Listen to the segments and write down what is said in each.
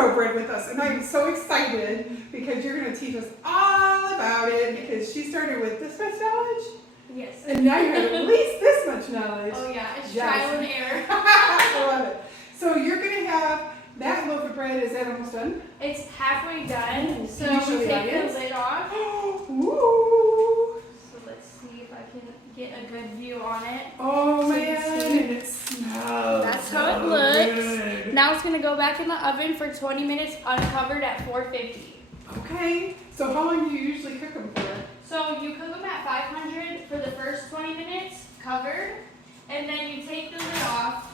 sourdough bread with us, and I'm so excited because you're going to teach us all about it because she started with this much knowledge. Yes. And now you have at least this much knowledge. Oh yeah, it's Yes. trial and error. I love it. So you're going to have that loaf of bread. Is that almost done? It's halfway done, so Can you show we the take audience? the lid off. Ooh. So let's see if I can get a good view on it. Oh So man, you see? and it smells. That's how it so looks. good. Now it's gonna go back in the oven for 20 minutes uncovered at 450. Okay. So how long do you usually cook them for? So you cook them at 500 for the first 20 minutes covered, and then you take the lid off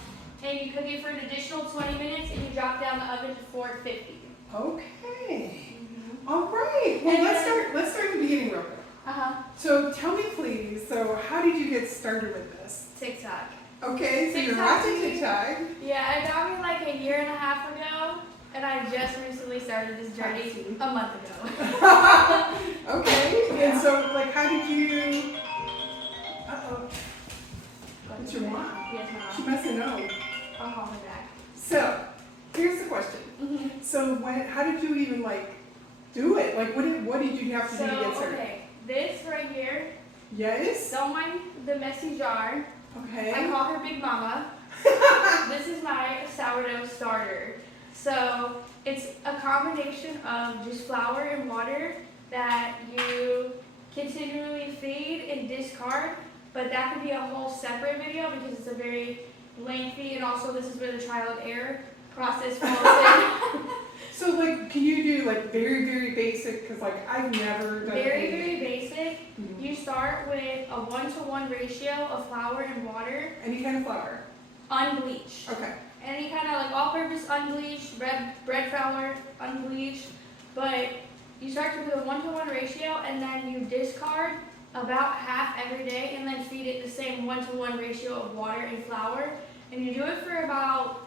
and you cook it for an additional 20 minutes and you drop down the oven to 450. Okay. All right. Well, And let's start at the beginning real quick. So tell me please, so how did you get started with this? TikTok. Okay, so you're TikTok. watching TikTok. Yeah, it got me like a year and a half ago, and I just recently started this journey a month ago. Okay, Yeah. and so like how did you, uh-oh, what's your mom? Yes, She Mom. must have known. I'll call her back. So, here's the question. So how did you even like do it? Like what did you have to do to get started? Okay, this right here, Yes? don't mind the messy jar. I Okay. call her Big Mama. This is my sourdough starter. So it's a combination of just flour and water that you continually feed and discard, but that could be a whole separate video because it's a very lengthy, and also this is where the trial and error process falls in. So like, can you do like very, very basic? Cause like I've never done Very, it. very basic. Mhm. You start with a 1-to-1 ratio of flour and water, Any kind of flour. unbleached. Okay. Any kind of like all-purpose unbleached, bread flour unbleached, but you start with a 1-to-1 ratio, and then you discard about half every day, and then feed it the same 1-to-1 ratio of water and flour, and you do it for about,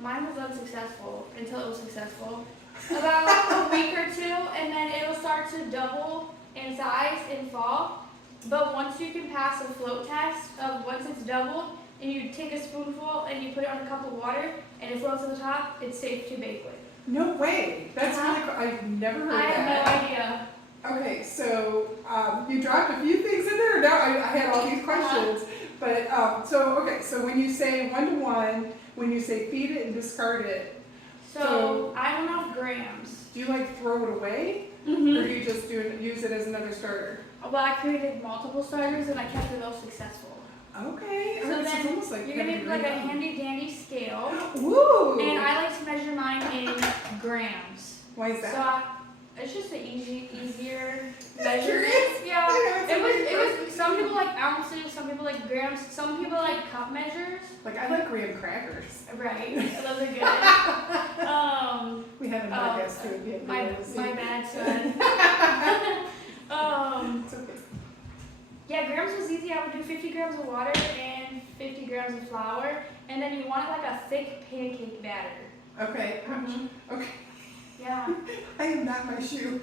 mine was unsuccessful until it was successful, about a week or two, and then it'll start to double in size and fall. But once you can pass a float test of once it's doubled, and you take a spoonful and you put it on a cup of water and it floats to the top, it's safe to bake with. No way. That's really cool. I've never heard I that. have no idea. Okay, so you dropped a few things in there. Now I had all these questions, but so when you say 1-to-1, when you say feed it and discard it, So I don't know grams. do you like throw it away, or do you just use it as another starter? Well, I created multiple starters and I kept the most successful. Okay, So alright, so it's then almost like you're gonna having need like a green handy dandy scale, thumb. Woo! and I like to measure mine in grams. Why is So that? it's just an easier Sure measurement. is. Yeah, I know, it was. Some people like ounces, some people like grams, some people like cup measures. Like I like graham crackers. Right, those are good. We had another guest too. We had My Lewis. bad son. It's okay. Yeah, grams was easy. I would do 50 grams of water and 50 grams of flour, and then you want it like a thick pancake batter. Okay. Okay. Yeah. I am not my shoe.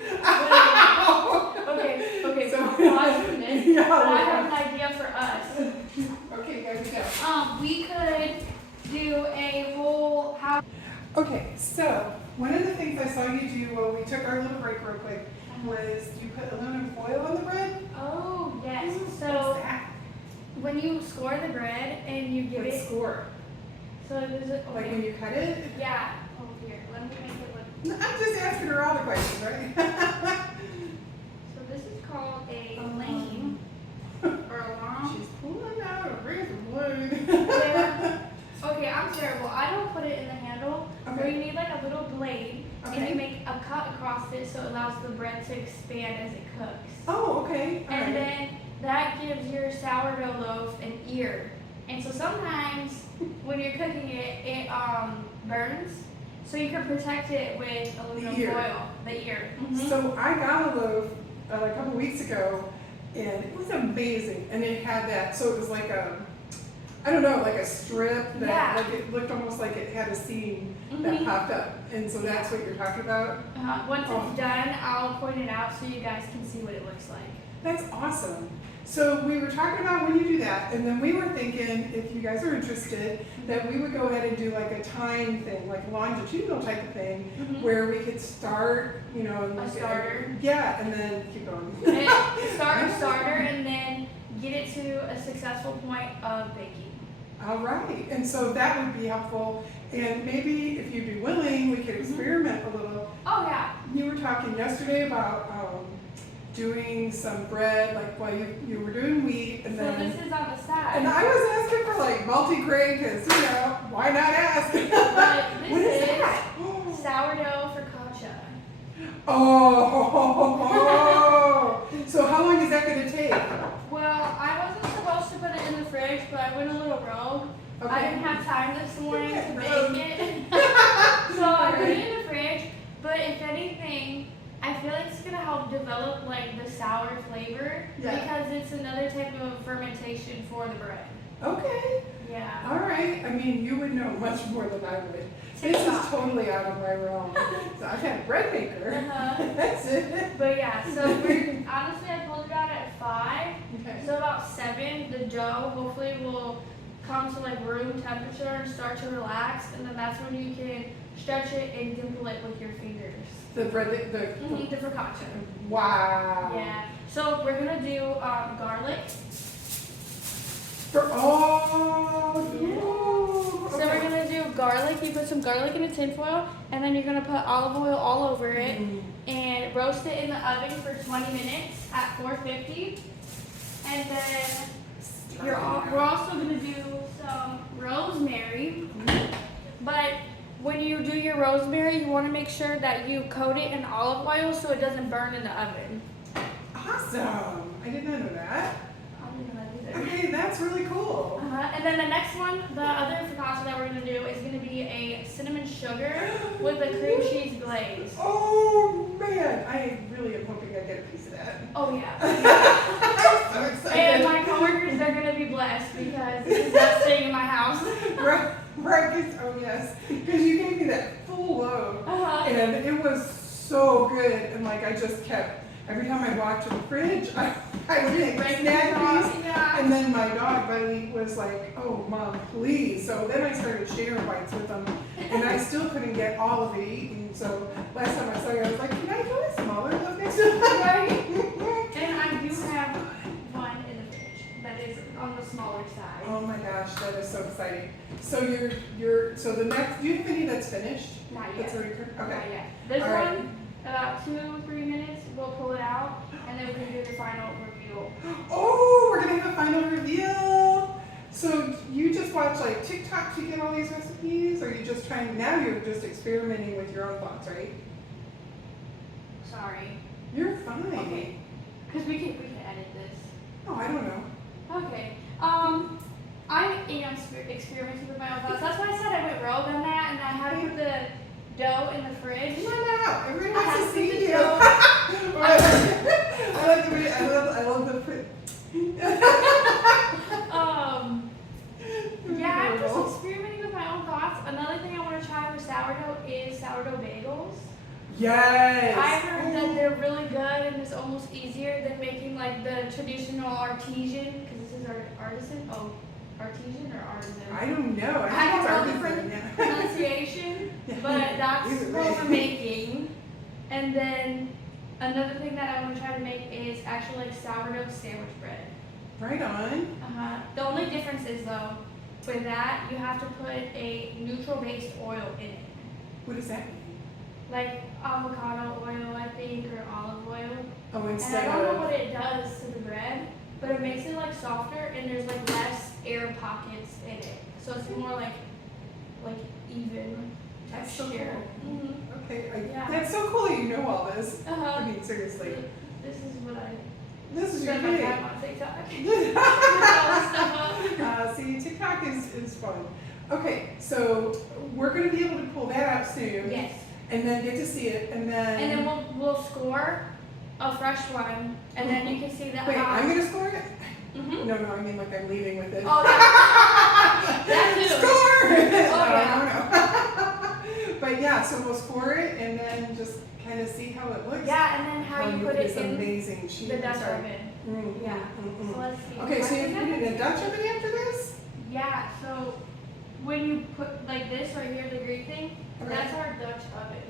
Okay. So- Pause for this. Yeah, But I yeah. have an idea for us. Okay, guys, go. We could do a whole house. Okay, so one of the things I saw you do while we took our little break real quick was you put aluminum foil on the bread. Oh yes. What's So that? when you score the bread and you give What's it, score? so there's a, Like when you cut it? yeah. Oh here, let me make it look. I'm just asking her all the questions, right? So this is called a lane or a long. She's pulling out a razor blade. Yeah. Okay, I'm terrible. I don't put it in the handle. Okay. Where you need like a little blade, and Okay. you make a cut across it so it allows the bread to expand as it cooks. Oh, okay. All And right. then that gives your sourdough loaf an ear. And so sometimes when you're cooking it, it burns. So you can protect it with aluminum ear. foil, the ear. So I got a loaf a couple weeks ago, and it was amazing. And it had that, so it was like a, I don't know, like a strip that, Yeah. like it looked almost like it had a seam that popped up. And so that's what you're talking about. Once Oh. it's done, I'll point it out so you guys can see what it looks like. That's awesome. So we were talking about when you do that, and then we were thinking, if you guys are interested, that we would go ahead and do like a time thing, like a longitudinal type of thing, where we could start, you know, and A starter. Yeah, and then keep going. Start a starter and then get it to a successful point of baking. All right, and so that would be helpful, and maybe if you'd be willing, we could experiment a little. Oh yeah. You were talking yesterday about doing some bread, like while you were doing wheat, and So then. this is on the side. And I was asking for like multi-grain, because, you know, why not ask? But this What is is that? sourdough focaccia. Oh, so how long is that going to take? Well, I wasn't supposed to put it in the fridge, but I went a little rogue. Okay. I didn't have time this morning to Rogue. bake it. So I put it in the fridge, but if anything, I feel like it's gonna help develop like the sour flavor Yeah. because it's another type of fermentation for the bread. Okay, Yeah. all right. I mean, you would know much more than I would. This is TikTok. totally out of my realm. So I've had a bread maker. Uh-huh. That's it. But yeah, so we're honestly I pulled it out at 5. Okay. So about 7, the dough hopefully will come to like room temperature and start to relax, and then that's when you can stretch it and dimple it with your fingers. The bread, The focaccia. wow. Yeah. So we're gonna do garlic. So we're gonna do garlic. You put some garlic in a tin foil, and then you're gonna put olive oil all over it, and roast it in the oven for 20 minutes at 450. And then we're also gonna do some rosemary. But when you do your rosemary, you want to make sure that you coat it in olive oil so it doesn't burn in the oven. Awesome. I did not know that. I didn't know that either. Okay, that's really cool. And then the next one, the other focaccia that we're gonna do is gonna be a cinnamon sugar with a cream cheese glaze. Oh man, I really am hoping I get a piece of that. Oh yeah. I'm so excited. And my coworkers are gonna be blessed because this is not staying in my house. Right, 'cause- oh yes, because you gave me that full load, and it was so good, and like I just kept, every time I walked to the fridge, I would take a snack piece, Yeah. and then my dog Buddy was like, oh mom, please, so then I started sharing bites with him, and I still couldn't get all of it eaten, so last time I saw you, I was like, can I do a smaller loaf next time? Right. And I do have one in the fridge that is on the smaller side. Oh my gosh, that is so exciting. So so the next, do you have any that's finished? Not That's yet. already cooked? Not Okay. yet. This All right. one, about 2-3 minutes, we'll pull it out, and then we can do the final reveal. Oh, we're gonna have a final reveal. So you just watch like TikTok to get all these recipes, or you just trying, now you're just experimenting with your own thoughts, right? Sorry. You're fine. Okay. Because we can edit this. Oh, I don't know. Okay. I am experimenting with my own thoughts. That's why I said I went rogue on that, and I had to put the dough in the fridge. Come on out. Everybody I wants to have see to you. do- I like the way, I love the print. Yeah, I'm just experimenting with my own thoughts. Another thing I want to try with sourdough is sourdough bagels. Yes. I heard that they're really good and it's almost easier than making like the traditional artesian, because this is artisan. Oh, artesian or artisan? I don't know. I think it's don't know artisan, different yeah. pronunciation, but that's Either what way. we're making. And then another thing that I want to try to make is actually like sourdough sandwich bread. Right on. The only difference is though, with that you have to put a neutral-based oil in it, What does that mean? like avocado oil, I think, or olive oil. Oh, And I instead don't know of. what it does to the bread, but it makes it like softer and there's like less air pockets in it, so it's more like even That's so texture. cool. Okay, Yeah. that's so cool that you know all this. I Uh-huh. mean, seriously. This is what I This is your spend my thing. time on TikTok. Look all this stuff up. See, TikTok is fun. Okay, so we're going to be able to pull that out soon. Yes. And then get to see it, and then. And then we'll score a fresh one, and then you can see that. Wait, I'm going to score it? Mm-hmm. No, I mean like I'm leaving with it. Oh, that too. Score! Oh, yeah. No. but yeah, so we'll score it and then just kind of see how it looks. Yeah, and then how you put it is in amazing. the Dutch oven. Yeah. So let's see. Okay, so you have to put it in a Dutch oven after this? Yeah, so when you put like this right here, the green thing, that's our Dutch oven.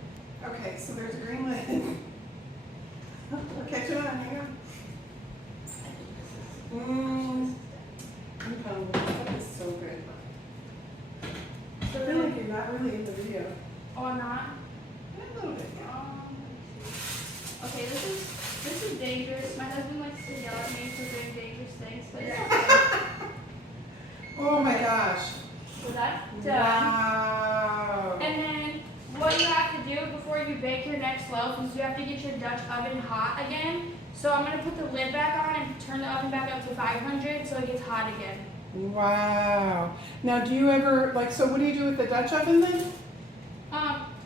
Okay, so there's a green lid. I'll catch it on, hang on. That is so good. So I feel like you're not really in the video. Oh, I'm not? A little bit, yeah. Okay, this is dangerous. My husband likes to yell at me for doing dangerous things, but it's okay. Oh my gosh. So that's done. Wow. And then what you have to do before you bake your next loaf is you have to get your Dutch oven hot again. So I'm going to put the lid back on and turn the oven back up to 500 so it gets hot again. Wow. Now do you ever, like, so what do you do with the Dutch oven then?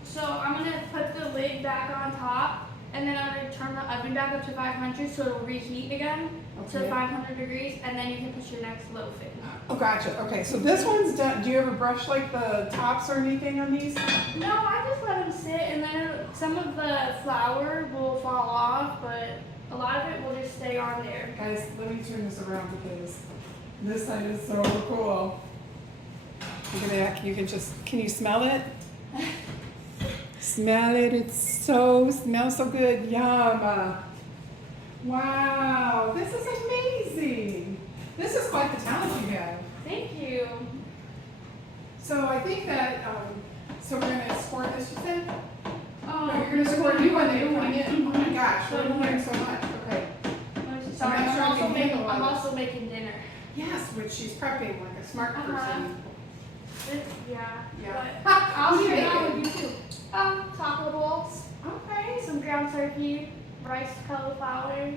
So I'm going to put the lid back on top and then I'm going to turn the oven back up to 500 so it'll reheat again to 500 degrees and then you can put your next loaf in. Oh, gotcha. Okay, so this one's done. Do you ever brush like the tops or anything on these? No, I just let them sit and then some of the flour will fall off, but a lot of it will just stay on there. Guys, let me turn this around because this side is so cool. You can just, can you smell it? Smell it, it smells so good, yum. Wow, this is amazing. This is quite the talent you have. Thank you. So I think that, so we're gonna squirt this, you said? Oh, No, you're gonna squirt new one that you're putting in. Oh my gosh, we're learning so much, okay. Sorry, I'm not sure I can handle all I'm this. also making dinner. Yes, which she's prepping like a smart person. Yeah. Yeah. But I'll What do you share that making? with you too. Taco balls, Okay. some ground turkey, rice cauliflower,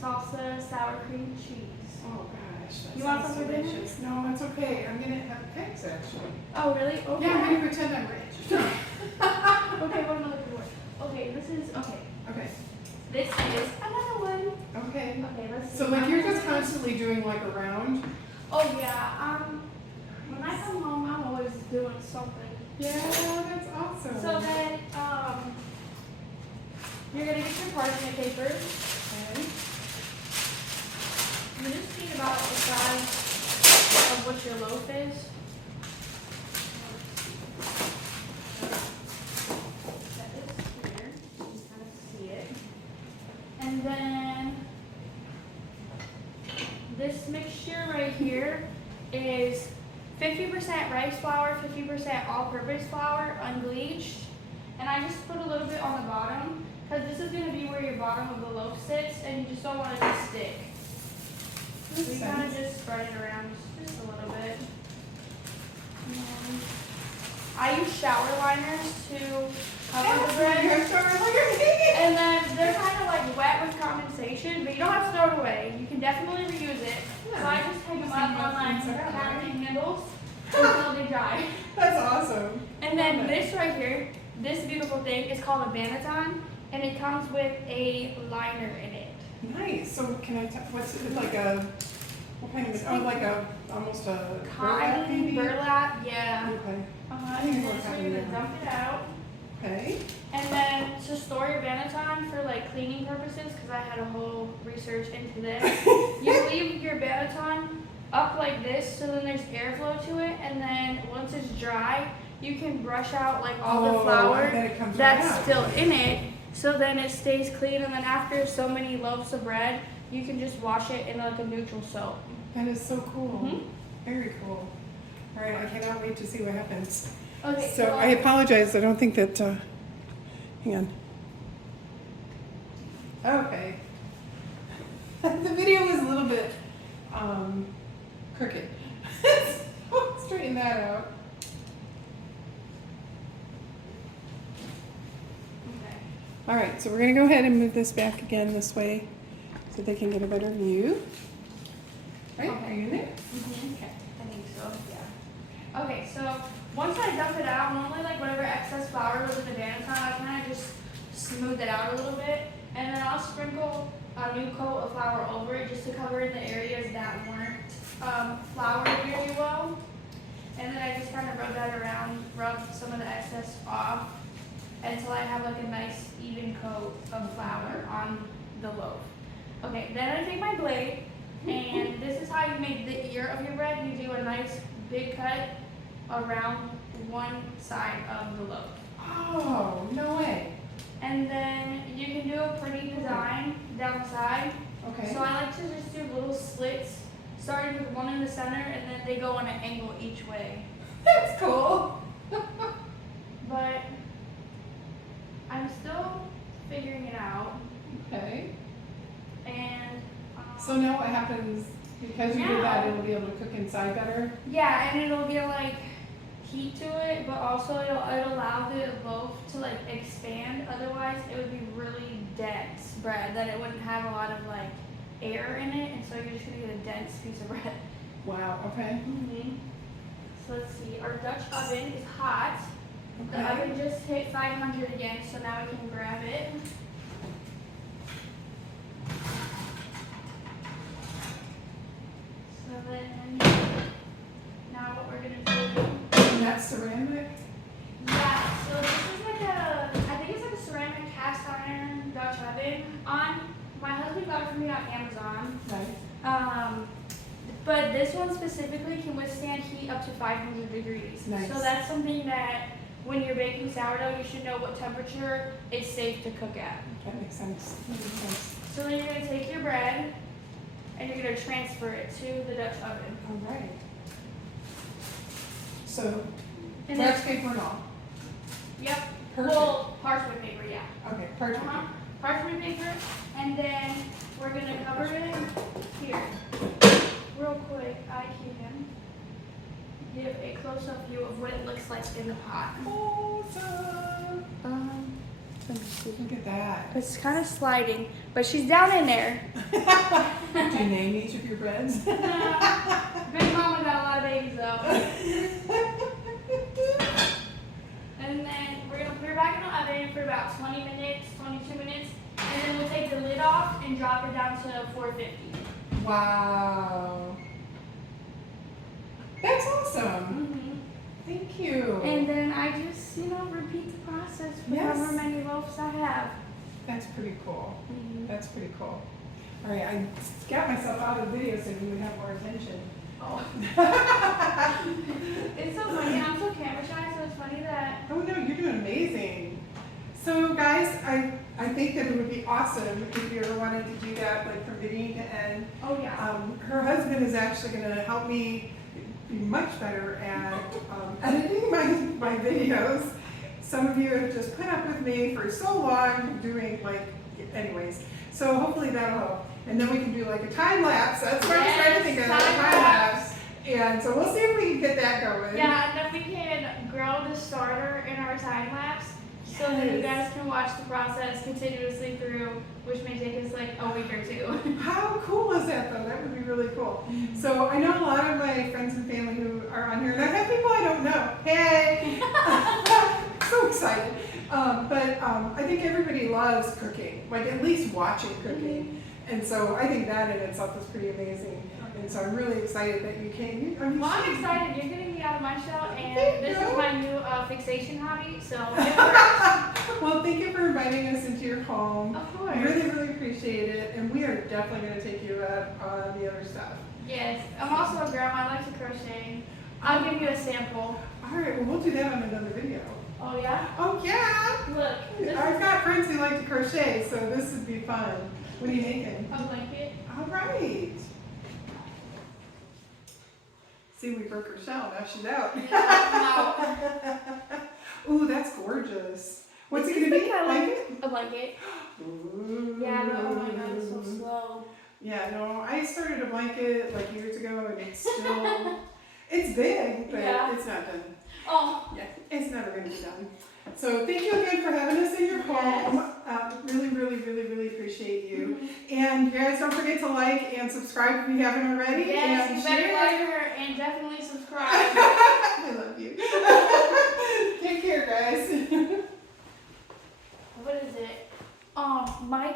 salsa, sour cream and cheese. Oh gosh, that You want sounds some for dinner? delicious. No, it's okay. I'm gonna have pigs actually. Oh, really? Okay. Yeah, I'm gonna pretend I'm rich. Okay, what am I looking for? Okay, this is, okay. Okay. This is another one. Okay. Okay, let's see. So like you're just constantly doing like a round? Oh yeah, when I come home, I'm always doing something. Yeah, that's awesome. So then, you're gonna get your parchment paper. Okay. You just need about the size of what your loaf is. That is here. You can kind of see it. And then this mixture right here is 50% rice flour, 50% all-purpose flour, unbleached. And I just put a little bit on the bottom because this is going to be where your bottom of the loaf sits and you just don't want it to stick. So you kind of just spread it around just a little bit. I use shower liners to cover the bread. And then they're kind of like wet with condensation, but you don't have to throw it away. You can definitely reuse it. So I just hang them up on like packaging handles until they dry. That's awesome. And then this right here, this beautiful thing is called a banneton, and it comes with a liner in it. Nice. So can I, what's it like what kind of, like almost a burlap Cotton, maybe? burlap, yeah. Okay. And then so you're gonna dump it out. Okay. And then to store your banneton for like cleaning purposes, because I had a whole research into this, you leave your banneton up like this so then there's airflow to it, and then once it's dry, you can brush out like all the flour that's still in it, so then it stays clean, and then after so many loaves of bread, you can just wash it in like a neutral soap. That is so cool. Mhm. Very cool. All right, I cannot wait to see what happens. Okay, So I apologize. I don't think that. Hang on. Okay. The video was a little bit crooked. So straighten that out. Okay. All right, so we're going to go ahead and move this back again this way so they can get a better view. Right? Okay. Are you in there? Okay. I think so, yeah. Okay, so once I dump it out, normally like whatever excess flour was in the banneton, I kind of just smooth it out a little bit, and then I'll sprinkle a new coat of flour over it just to cover in the areas that weren't floured very well. And then I just kind of rub that around, rub some of the excess off until I have like a nice even coat of flour on the loaf. Okay, then I take my blade, and this is how you make the ear of your bread. You do a nice big cut around one side of the loaf. Oh, no way. And then you can do a pretty design down the side. Okay. So I like to just do little slits, starting with one in the center, and then they go on an angle each way. That's cool. But I'm still figuring it out. Okay. And So now what happens, because you do that, it'll be able to cook inside better? yeah, and it'll get like heat to it, but also it'll allow the loaf to like expand. Otherwise, it would be really dense bread that it wouldn't have a lot of like air in it, and so you're just gonna get a dense piece of bread. Wow, okay. So let's see, our Dutch oven is hot. The Okay. oven just hit 500 again, so now we can grab it. So then, now what we're gonna do. And that's ceramic? Yeah, so this is like I think it's like a ceramic cast iron Dutch oven. My husband got it for me on Amazon. Nice. But this one specifically can withstand heat up to 500 degrees. Nice. So that's something that when you're baking sourdough, you should know what temperature it's safe to cook at. That makes sense. That makes sense. So then you're gonna take your bread and you're gonna transfer it to the Dutch oven. All right. So, And wax then, paper and all? yep. Perfect. Well, parchment paper, yeah. Okay, perfect. Parchment paper, and then we're gonna cover it here. Real quick, I can give a close-up view of what it looks like in the pot. Awesome. Let me see. Look at that. It's kind of sliding, but she's down in there. Do you name each of your breads? Big Mama got a lot of babies though. And then we're gonna put her back in the oven for about 20 minutes, 22 minutes, and then we'll take the lid off and drop it down to 450. Wow. That's awesome. Thank you. And then I just, repeat the process for Yes. however many loaves I have. That's pretty cool. That's pretty cool. All right, I got myself out of the video so you would have more attention. Oh. It's so funny. I'm so camera shy, so it's funny that. Oh no, you're doing amazing. So guys, I think that it would be awesome if you ever wanted to do that, like from beginning to end. Oh yeah. Her husband is actually going to help me be much better at editing my videos. Some of you have just put up with me for so long doing anyways. So hopefully that'll help. And then we can do like a time lapse. That's what I'm trying to think of, a time lapse. And so we'll see if we can get that going. Yeah, and then we can grow the starter in our time lapse. So that you guys can watch the process continuously through, which may take us like a week or two. How cool is that though? That would be really cool. So I know a lot of my friends and family who are on here, and I have people I don't know. Hey! So excited. But I think everybody loves cooking, like at least watching cooking. And so I think that in itself is pretty amazing. And so I'm really excited that you came. Well, I'm excited. You're getting me out of my shell, and this is my new fixation hobby, so it works. Well, thank you for inviting us into your home. Of course. Really, really appreciate it. And we are definitely going to take you out on the other stuff. Yes. I'm also a grandma. I like to crochet. I'll give you a sample. All right, well, we'll do that on another video. Oh, yeah? Oh, yeah. Look. I've got friends who like to crochet, so this would be fun. What are you making? A blanket. All right. See, we broke her shell. Now she's out. Ooh, that's gorgeous. What's it going to be? A blanket. Ooh. Yeah, but oh my god, it's so slow. Yeah, no, I started a blanket like years ago, and it's still, it's big, but it's not done. Oh. Yeah, it's never going to be done. So thank you again for having us in your home. Really, really, really, really appreciate you. And you guys don't forget to like and subscribe if you haven't already. Yes, and you better share. like her and definitely subscribe. I love you. Take care, guys. What is it? Mike.